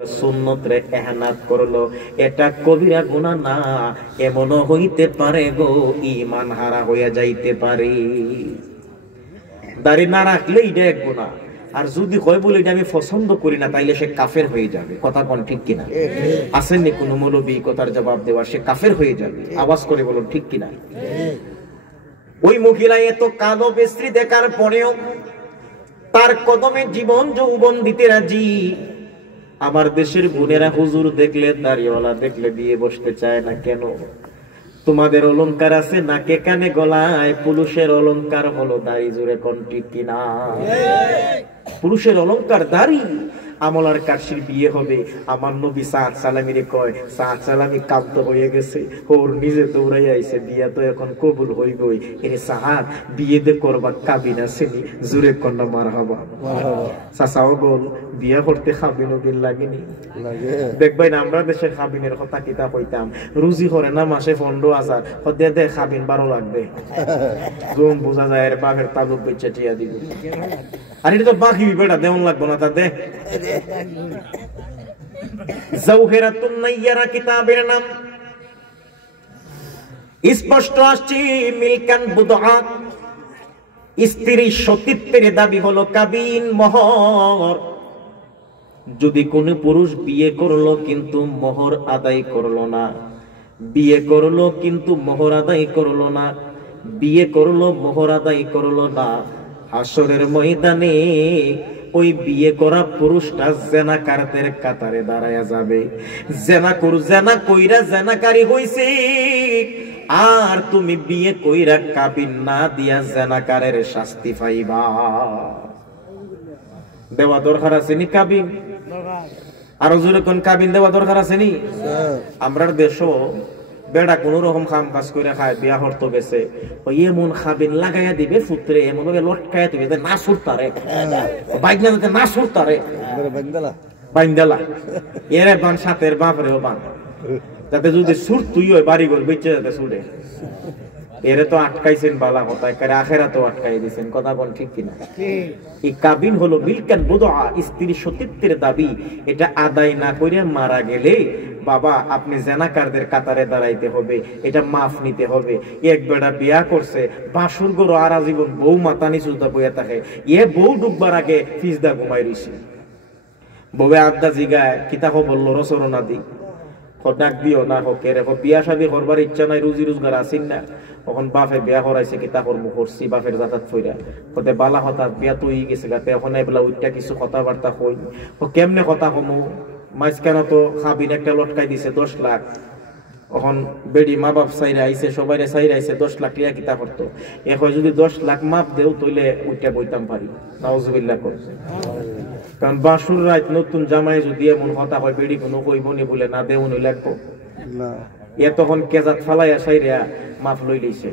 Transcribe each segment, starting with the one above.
সুন্নতরে এহনাত করলো, এটা কবিরা গুনাহ না, এমনও হইতে পারে গো ঈমান হারা হইয়া যাইতে পারে। দাড়ি না রাখলে এটা এক গুনাহ, আর যদি কয় বলে এটা আমি পছন্দ করি না, তাইলে সে কাফের হয়ে যাবে। কথা কোন ঠিক কিনা? আসেননি কোন মৌলবী কথার জবাব দেওয়া, সে কাফের হয়ে যাবে। আওয়াজ করে বলুন ঠিক কিনা? ওই মহিলা এত কালো বেস্ত্রী দেখার পরেও তার কদমে জীবন যৌবন দিতে রাজি। আমার দেশের বোনেরা হুজুর দেখলে, দাড়িওয়ালা দেখলে বিয়ে বসতে চায় না কেন? তোমাদের অলংকার আছে নাকে কানে গলায়, পুরুষের অলংকার হলো দাড়ি। জোরে কোন ঠিক কিনা? পুরুষের অলংকার দাড়ি। আমলার কাশির বিয়ে হবে, আমার নবী সাদ সালামিরে কয়, সাদ সালামি কান্ত হয়ে গেছে, ওর নিজে দৌড়াই আইছে, বিয়া তো এখন কবুল হইবই। এরে সাহাদ বিয়ে দে করবা, কাবিন আসেনি। জোরে কন্যা মারহাবা। চাচাও বল, বিয়া করতে খাবিন বিল লাগেনি? দেখবেন আমরা দেশের খাবিনের কথা কিতা কইতাম, রুজি করে না মাসে 15,000, হতে দে খাবিন 12 লাগবে। জোন বোঝা যায় এর বাপের তালুক বেচে টিয়া দিব। আর এটা তো বাকি বেটা দেওয়ান লাগবো না, তা দে। জাওহেরাতুন নাইয়ারা কিতাবের নাম, স্পষ্ট আসছে মিলকান বুদআ, স্ত্রী সতীত্বের দাবি হলো কাবিন মোহর। যদি কোন পুরুষ বিয়ে করলো কিন্তু মোহর আদায় করলো না, বিয়ে করলো কিন্তু মোহর আদায় করলো না, বিয়ে করলো মোহর আদায় করলো না, হাসরের ময়দানে ওই বিয়ে করা পুরুষটা জেনাকারদের কাতারে দাঁড়ায়া যাবে। জেনা কইরা জেনাকারী হইছে, আর তুমি বিয়ে কইরা কাবিন না দিয়া জেনাকারের শাস্তি পাইবা। দেওয়া দরকার আছে নি কাবিন? আরো জোরে কোন কাবিন দেওয়া দরকার আছে নি? আমরার দেশও বেড়া কোন রকম কাম কাজ করে খায়, বিয়া হরতো গেছে, ওই এমন খাবিন লাগাইয়া দিবে পুত্রে, এমন ভাবে লটকাইয়া দিবে যে না সুরতারে বাইক না যাতে না সুরতারে বাইন্দালা এরে বান, সাথের বাপরেও বান, যাতে যদি সুর তুই ওই বাড়ি ঘর বেঁচে যাতে সুরে। এরে তো আটকাইছেন বালা কথা, আখেরা তো আটকাই দিয়েছেন। কথা বল ঠিক কিনা? এই কাবিন হলো মিলকান বুদআ, স্ত্রী সতীত্বের দাবি। এটা আদায় না করে মারা গেলে বাবা আপনি জেনাকারদের কাতারে দাঁড়াইতে হবে, এটা মাফ নিতে হবে। এক বেড়া বিয়া করছে, বাসুর গরু আর আজীবন বউ মাথা নিচুদা বইয়া থাকে, এ বউ ডুববার আগে ফিজদা ঘুমাই রইছে। বউয়ে আড্ডা জিগায় কিতা বললো রসরনা দি, ডাক দিও না হোক, বিয়া শাদী করবার ইচ্ছা নাই, রুজি রোজগার আসিন না। তখন বাপে বিয়া করাইছে, কিতা করব করছি, বাপের জাতাত ফইরা হতে বালা হঠাৎ বিয়া তো হয়ে গেছে গাতে, এখন এবেলা ওইটা কিছু কথাবার্তা কই, কেমনে কথা কমু, মাঝখানে তো খাবিন একটা লটকাই দিছে 10 লাখ। এখন বেড়ি মা বাপ চাইরা আইছে, সবাই চাইরা আইছে 10 লাখ টিয়া কিতা করতো। এখন যদি 10 লাখ মাপ দেও তইলে ওইটা বইতাম পারি। নাউজুবিল্লাহ করছে। কারণ বাসুর রাত নতুন জামাই যদি এমন কথা হয়, বেড়ি কোনো কইবনি বলে না দেও নই লাগবো না, এ তখন কেজাত ফালাইয়া সাইরা মাফ লই লইছে।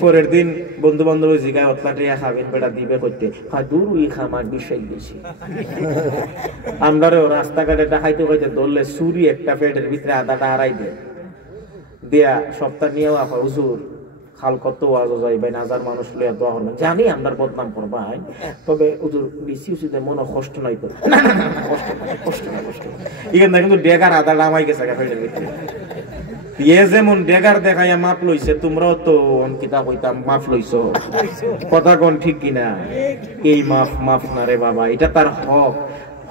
পরের দিন বন্ধু বান্ধব জিগায় অতলাটিয়া খাবেন বেটা দিবে করতে, দূর উই খামার বিষয় বেশি। আমরাও রাস্তাঘাটে দেখাইতে হইতে ধরলে চুরি একটা পেটের ভিতরে আদাটা হারাই দেয়া সপ্তাহ নিয়েও আফা হুজুর খাল কত ওয়াজ যাই ভাই, 1000 মানুষ লইয়া দোয়া করবেন, জানি আমরা বদনাম করবা, তবে হুজুর বেশি উচিতে মনে কষ্ট নাই তো। কষ্ট নাই, কষ্ট নাই, কষ্ট নাই। এখানে কিন্তু ডেগার আদা লামাই গেছে পেটের ভিতরে। এ যেমন ডেগার দেখাইয়া মাপ লইছে, তোমরাও তো অঙ্কিতা কইতাম মাফ লইছো। কথা কোন ঠিক কিনা? এই মাফ মাফ না রে বাবা, এটা তার হক।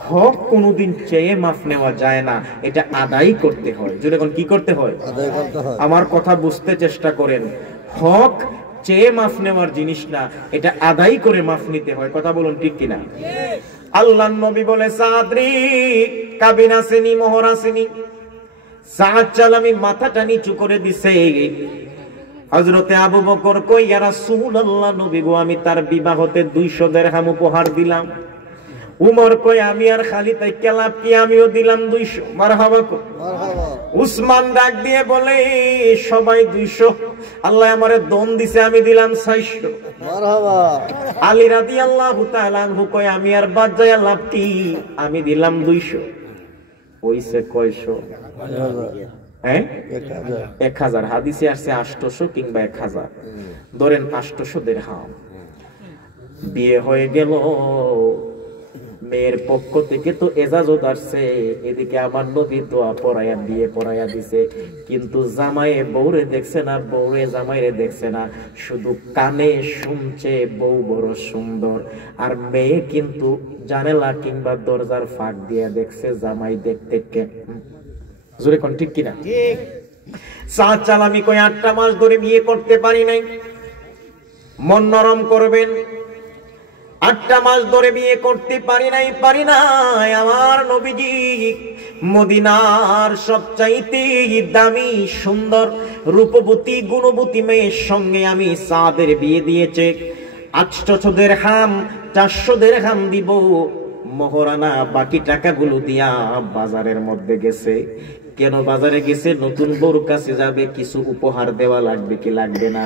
হক কোনদিন চেয়ে মাফ নেওয়া যায় না, এটা আদায় করতে হয়। যখন কি করতে হয়? আমার কথা বুঝতে চেষ্টা করেন। হক চেয়ে মাফ নেওয়ার জিনিস না, এটা আদায় করে মাফ নিতে হয়। কথা বলুন ঠিক কিনা? আল্লাহর নবী বলে, সাদরি কাবিন আসেনি, মোহর আসেনি। সাদ চালামি মাথাটা নিচু করে দিছে। হযরতে আবু বকর কই, ইয়া রাসূলুল্লাহ, নবী গো আমি তার বিবাহতে 200 দিরহাম উপহার দিলাম। উমর কই, আমি আর খালিদ কেলাপ কি, আমিও দিলাম 200। মারহাবা মারহাবা। উসমান ডাক দিয়ে বলে, সবাই 200, আল্লাহ আমারে দন দিছে, আমি দিলাম 400। মারহাবা। আলী রাদিয়াল্লাহু তাআলা আনহু কই, আমি আর বাদ যায় লাভ কি, আমি দিলাম 200। হইছে কয়শো? 1000। হাদিসে আসছে 800 কিংবা 1000, ধরেন 800 দিরহাম। বিয়ে হয়ে গেল, মেয়ের পক্ষ থেকে তো এজাজত আসছে, এদিকে আমার নবী দোয়া পড়াইয়া বিয়ে পড়াইয়া দিছে, কিন্তু জামাইয়ে বউরে দেখছে না, বউরে জামাইরে দেখছে না, শুধু কানে শুনছে বউ বড় সুন্দর, আর মেয়ে কিন্তু জানালা কিংবা দরজার ফাঁক দিয়ে দেখছে জামাই দেখতে জোরে কোন ঠিক কিনা? ঠিক। সাত চাল আমি কই 8টা মাস ধরে বিয়ে করতে পারি নাই, মন নরম করবেন। 8টা মাস ধরে বিয়ে করতে পারি নাই আমার নবীজি মদিনার সবচাইতে দামি সুন্দর রূপবতী গুণবতী মেয়ের সঙ্গে আমি সাদের বিয়ে দিয়েছে। 800 দিরহাম 400 দিরহাম দিব মোহরানা, বাকি টাকাগুলো দিয়া বাজারের মধ্যে গেছে। কেন বাজারে গেছে? নতুন বউর কাছে যাবে, কিছু উপহার দেওয়া লাগবে কি লাগবে না?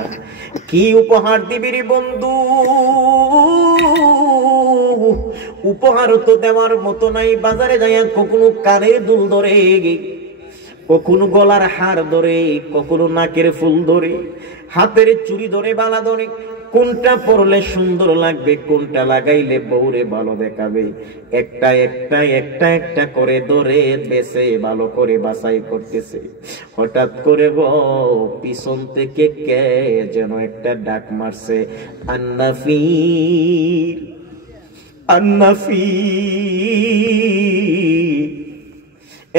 কি উপহার দিবি রে বন্ধু? উপহার তো দেওয়ার মতো নাই। বাজারে যাইয়া কখনো কানের দুল ধরে, কখনো গলার হার ধরে, কখনো নাকের ফুল ধরে, হাতের চুড়ি ধরে, বালা ধরে, কোনটা পরলে সুন্দর লাগবে, কোনটা লাগাইলে বউরে ভালো দেখাবে, একটা একটা একটা একটা করে ধরে বেছে ভালো করে বাছাই করতেছে। হঠাৎ করে পিছন থেকে কে যেন একটা ডাক মারছে, আন্নাফির আন্নাফির।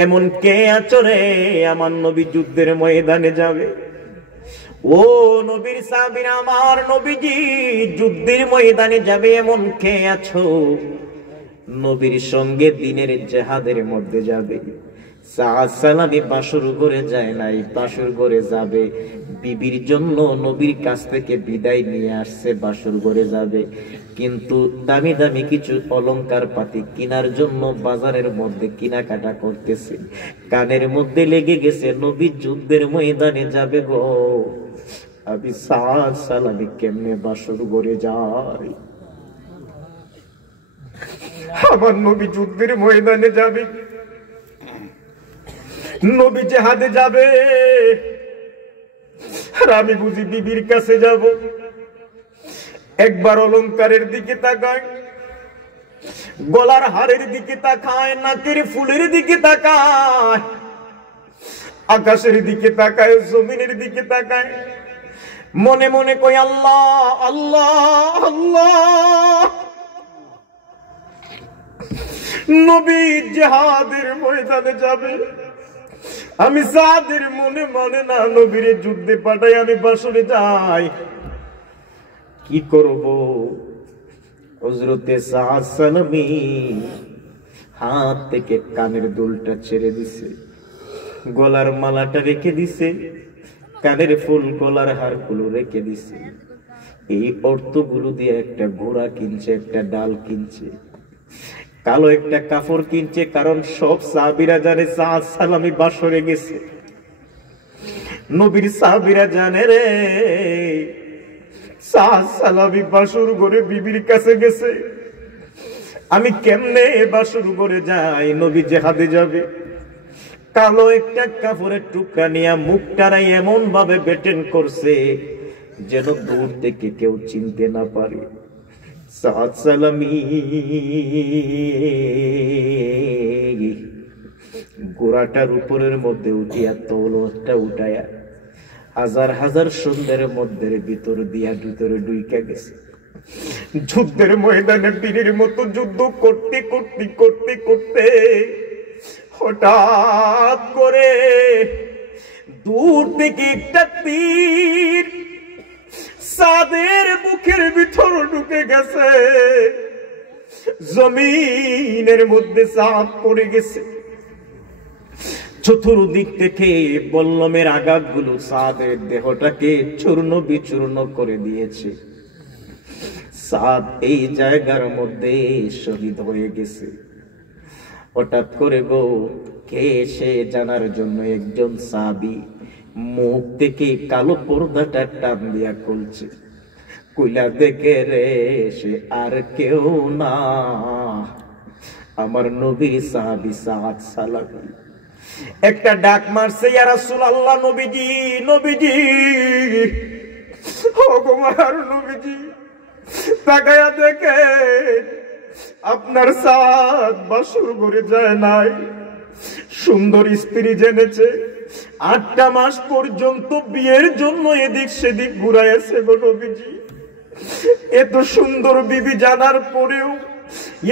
এমন কে আছো রে? আমার নবী যুদ্ধের ময়দানে যাবে। ও নবীর সাহাবীরা, আমার নবীজি যুদ্ধের ময়দানে যাবে, এমন কে আছো? নবীর সঙ্গে দিনের জিহাদের মধ্যে যাবে। সালামি বাসর ঘরে যায় নাই, বাসর ঘরে যাবে। বিবির জন্য নবীর কাছ থেকে বিদায় নিয়ে আসছে, বাসর ঘরে যাবে। কিন্তু দামি দামি কিছু অলংকার পাতি কেনার জন্য বাজারের মধ্যে কেনাকাটা করতেছে। কানের মধ্যে লেগে গেছে, নবী যুদ্ধের ময়দানে যাবে গো, আমি সালামি কেমনে বাসর ঘরে যাই? আমার নবী যুদ্ধের ময়দানে যাবে, নবী জিহাদে যাবে, আর আমি বুঝি বিবির কাছে যাব। একবার অলংকারের দিকে তাকায়, গলার হারের দিকে তাকায়, নাকের ফুলের দিকে তাকায়, আকাশের দিকে তাকায়, জমিনের দিকে তাকায়, মনে মনে কই আল্লাহ আল্লাহ আল্লাহ। নবী জিহাদের ময়দানে যাবে, আমি সাদের মনে মনে না নবীরে যুদ্ধে পাঠাই, আমি বাসরে যাই, কি করব? হযরতে সাদ সালামি হাত থেকে কানের দুলটা ছেড়ে দিছে, গলার মালাটা রেখে দিছে, কানের ফুল গলার হারগুলো রেখে দিছে। এই অর্থগুলো দিয়ে একটা ঘোড়া কিনছে, একটা ডাল কিনছে, কালো একটা কাপড় কিনছে, কারণ সব সাহাবীরা জানে সাদ সালামি বাসরে গেছে। নবীর সাহাবীরা জানে রে সাদ সালামি বাসর ঘরে বিবির কাছে গেছে, আমি কেমনে বাসর ঘরে যাই? নবী জিহাদে যাবে। কালো একটা কাপড়ের টুকরা নিয়ে মুখটারাই এমন ভাবে বেটেন করছে যেন দূর থেকে কেউ চিনতে না পারে। সাদ সালামি গোড়াটার উপরের মধ্যে উঠিয়া তৌলটা উঠায়া হাজার হাজার সন্ধ্যের মধ্যে ভিতর দিয়া ভিতরে ঢুইকা গেছে। যুদ্ধের ময়দানে বীরের মতো যুদ্ধ করতে করতে করতে করতে হঠাৎ করে দূর থেকে একটা তীর সাদের বুকের ভিতর ঢুকে গেছে, জমিনের মধ্যে চাপ পড়ে গেছে। চতুর্দিক থেকে বল্লমের আঘাতগুলো সাদের দেহটাকে চূর্ণ বিচূর্ণ করে দিয়েছে। সাদ এই জায়গার মধ্যে শহীদ হয়ে গেছে। হঠাৎ করে গো কে সে জানার জন্য একজন সাহাবী মুখ থেকে কালো পর্দাটা টান দিয়া খুলছে। কইলা দেখে রে সে আর কেউ না, আমার নবীর সাহাবী সাদ সালামি। একটা ডাক মারছে, ইয়া রাসূলুল্লাহ, নবীজি নবীজি, ও গো আমার নবীজি, তাকায়া দেখে আপনার সাদ বাসর ঘরে যায় নাই, সুন্দর স্ত্রী জেনেছে, 8টা মাস পর্যন্ত বিয়ের জন্য এদিক সেদিক ঘুরাইছে গো নবীজি। এত সুন্দর বিবি জানার পরেও,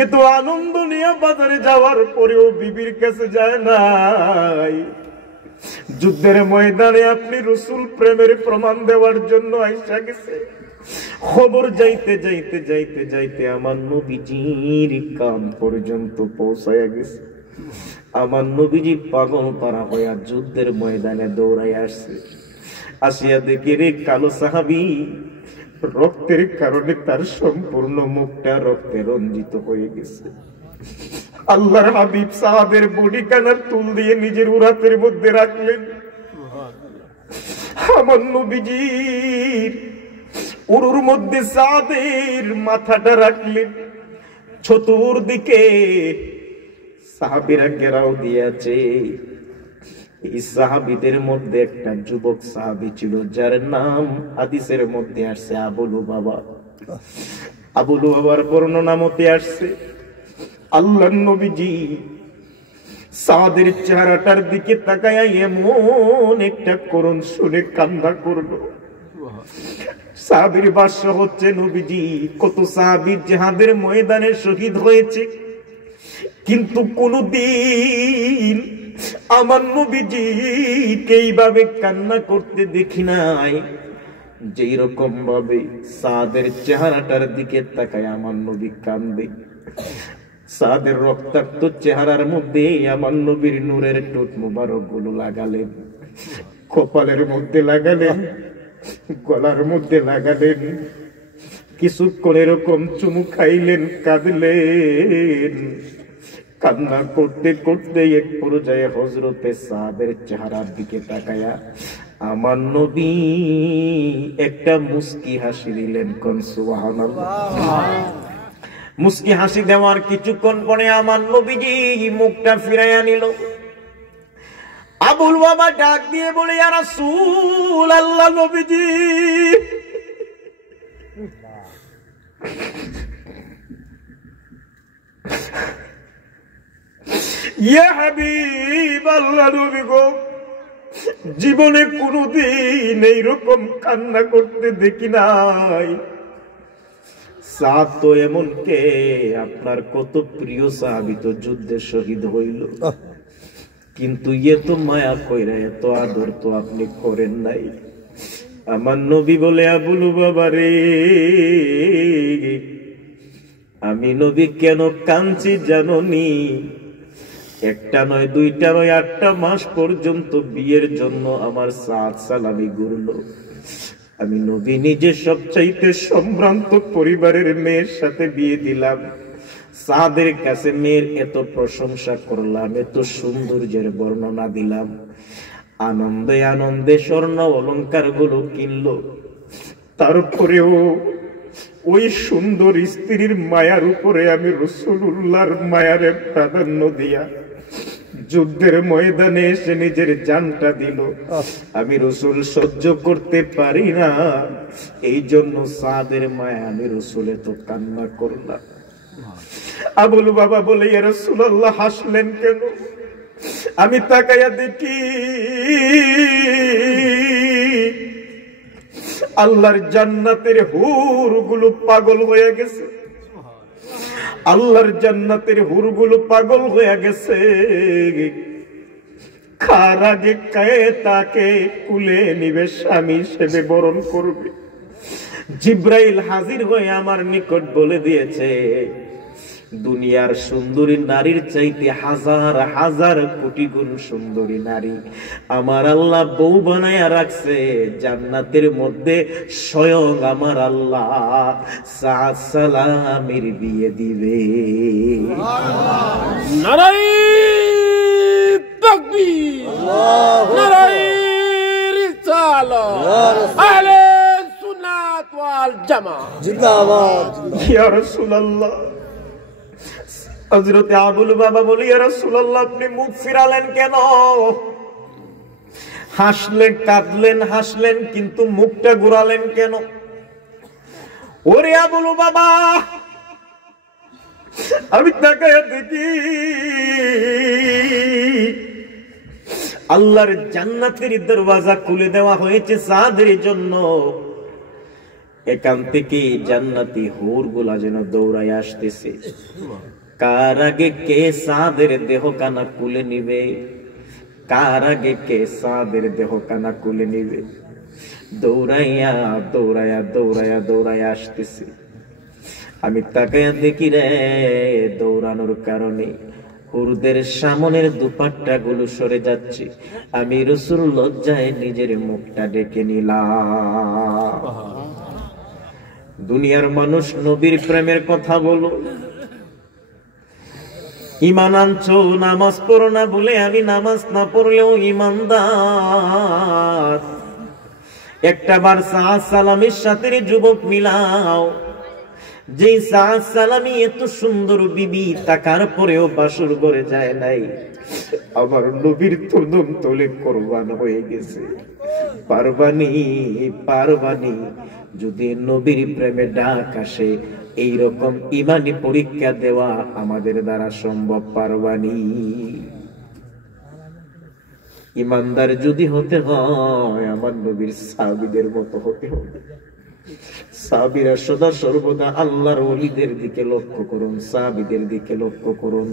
এত আনন্দ নিয়ে বাজারে যাওয়ার পরেও বিবির কাছে যায় নাই। যুদ্ধের ময়দানে আপনি রাসূল প্রেমের প্রমাণ দেওয়ার জন্য আইসা গেছে। খবর যাইতে যাইতে যাইতে যাইতে আমার নবীজির কান পর্যন্ত পৌঁছায়া গেছে। আমার নবীজি পাগল পারা হইয়া যুদ্ধের ময়দানে দৌড়াই আসছে। আসিয়া দেখে রে কালো সাহাবী, রক্তের কারণে তার সম্পূর্ণ মুখটা রক্তে রঞ্জিত হয়ে গেছে। আল্লাহর হাবিব সাহাবের বডি কানার তুল দিয়ে নিজের উরাতের মধ্যে রাখলেন। আমার নবীজির উরুর মধ্যে সাদের মাথাটা রাখলেন। চতুর্দিকে সাহাবীরা ঘেরাও দিয়েছে। এই সাহাবীদের মধ্যে একটা যুবক সাহাবী ছিল, যার নাম হাদিসের মধ্যে আসছে আবু লুবাবা। আবু লুবাবার বর্ণনা মতে আসছে, আল্লাহর নবীজি সাদের চেহারাটার দিকে তাকায়া এমন একটা করুণ শুনে কান্না করলো। সাহাবীর ভাষ্য হচ্ছে, নবীজি কত সাহাবী জিহাদের ময়দানে শহীদ হয়েছে, কিন্তু কোনদিন আমার নবীজিকে এইভাবে কান্না করতে দেখি নাই। যেই রকম ভাবে সাদের চেহারাটার দিকে তাকায় আমার নবী কান্দে। সাদের রক্তাক্ত চেহারার মধ্যে আমার নবীর নূরের ঠোঁট মুবারক গুলো লাগালেন, কপালের মধ্যে লাগালেন, গলার মধ্যে লাগালেন। কিছুক্ষণ এরকম চুমু খাইলেন, কাঁদলেন। কান্না করতে করতে এক পর্যায়ে হযরতে সাদের চেহারার দিকে তাকায়া আমার নবী একটা মুস্কি হাসি দিলেন। কোন সুবহানাল্লাহ। মুস্কি হাসি দেওয়ার কিছুক্ষণ পরে আমার নবীজি মুখটা ফিরাইয়া নিল। আবুল বাবা ডাক দিয়ে বলে, ইয়া রাসূল আল্লাহ, নবীজি ইয়া হাবিব আল্লাহ, নবী গো, জীবনে কোনদিন এইরকম কান্না করতে দেখি নাই। সাদ তো এমন কে, আপনার কত প্রিয় সাহাবী তো যুদ্ধে শহীদ হইল, কিন্তু এত মায়া কইরা এত আদর তো আপনি করেন নাই। আমার নবী বলে, আবুল বাবা রে, আমি নবী কেন কাঁদছি জানোনি? একটা নয়, দুইটা নয়, 8টা মাস পর্যন্ত বিয়ের জন্য আমার সাদ সালামি ঘুরলো। আমি নবী নিজে সবচাইতে সম্ভ্রান্ত পরিবারের মেয়ের সাথে বিয়ে দিলাম। সাদের কাছে মেয়ের এত প্রশংসা করলাম, এত সৌন্দর্যের বর্ণনা দিলাম। আনন্দে আনন্দে স্বর্ণ অলংকার গুলো কিনলো। তারপরেও ওই সুন্দর স্ত্রীর মায়ার উপরে আমি রাসূলুল্লাহর মায়ারে প্রাধান্য দিয়া যুদ্ধের ময়দানে এসে নিজের জানটা দিল। আমি রাসূল সহ্য করতে পারি না, এই জন্য সাদের মায়া আমি রাসূলে তো কান্না করলাম। আবুল বাবা বলে, ইয়া রাসূলুল্লাহ হাসলেন কেন? আমি তাকায়া দেখি আল্লাহর জান্নাতের হুরগুলো পাগল হয়ে গেছে। আল্লাহর জান্নাতের হুরগুলো পাগল হয়ে গেছে। খার আগে কায়ে তাকে কুলে নিবে, স্বামী হিসেবে বরণ করবে। জিব্রাইল হাজির হয়ে আমার নিকট বলে দিয়েছে, দুনিয়ার সুন্দরী নারীর চাইতে হাজার হাজার কোটি গুণ সুন্দরী নারী আমার আল্লাহ বউ বানায়া রাখছে জান্নাতের মধ্যে। স্বয়ং আমার আল্লাহ সাদ সালামের বিয়ে দিবে। নারায়ে তাকবীর, নারায়ে রিসালাত, আহলে সুন্নাত ওয়াল জামাত জিন্দাবাদ। ইয়া রাসূলুল্লাহ, হযরতে আবুল বাবা বলি, ইয়া রাসূলুল্লাহ আপনি মুখ ফিরালেন কেন? হাসলেন, কাঁদলেন, হাসলেন, কিন্তু মুখটা ঘুরালেন কেন? ওরে আবুল বাবা, আমি তাকায়া দেখি আল্লাহর জান্নাতের দরওয়াজা খুলে দেওয়া হয়েছে সাদের জন্য। এখান থেকে জান্নাতি হুরগুলা যেন দৌড়ায় আসতেছে। কার আগে কে সাদের দেহখানা খুলে নিবে, কার আগে কে সাদের দেহখানা খুলে নিবে, দৌড়াইয়া দৌড়াইয়া দৌড়াইয়া দৌড়াইয়া আসতেছে। আমি তাকায়া দেখি রে, দৌড়ানোর কারণে হুরদের সামনের দুপাট্টা গুলো সরে যাচ্ছে। আমি রাসূল লজ্জায় নিজের মুখটা ঢেকে নিলাম। দুনিয়ার মানুষ নবীর প্রেমের কথা বলো, ঈমান আনছো, নামাজ পড়ো না বলে আমি নামাজ না পড়লেও ঈমানদার। একটা বার সালাত সালামের সাথে যুবক মিলাও, যে সালাত সালামি এত সুন্দর বিবি, তাকার পরেও বাসর ঘরে যায় নাই, আমার নবীর তদম তলে কোরবান হয়ে গেছে। পারবানি পারবানি, যদি নবীর প্রেমে ডাক আসে, এইরকম ইমানি পরীক্ষা দেওয়া আমাদের দ্বারা সম্ভব পারবানি? ইমানদার যদি হতে হয়, আমার নবীর সাহাবীদের মতো হতে হবে। সাহাবীরা সদা সর্বদা আল্লাহর ওলিদের দিকে লক্ষ্য করুন, সাহাবীদের দিকে লক্ষ্য করুন।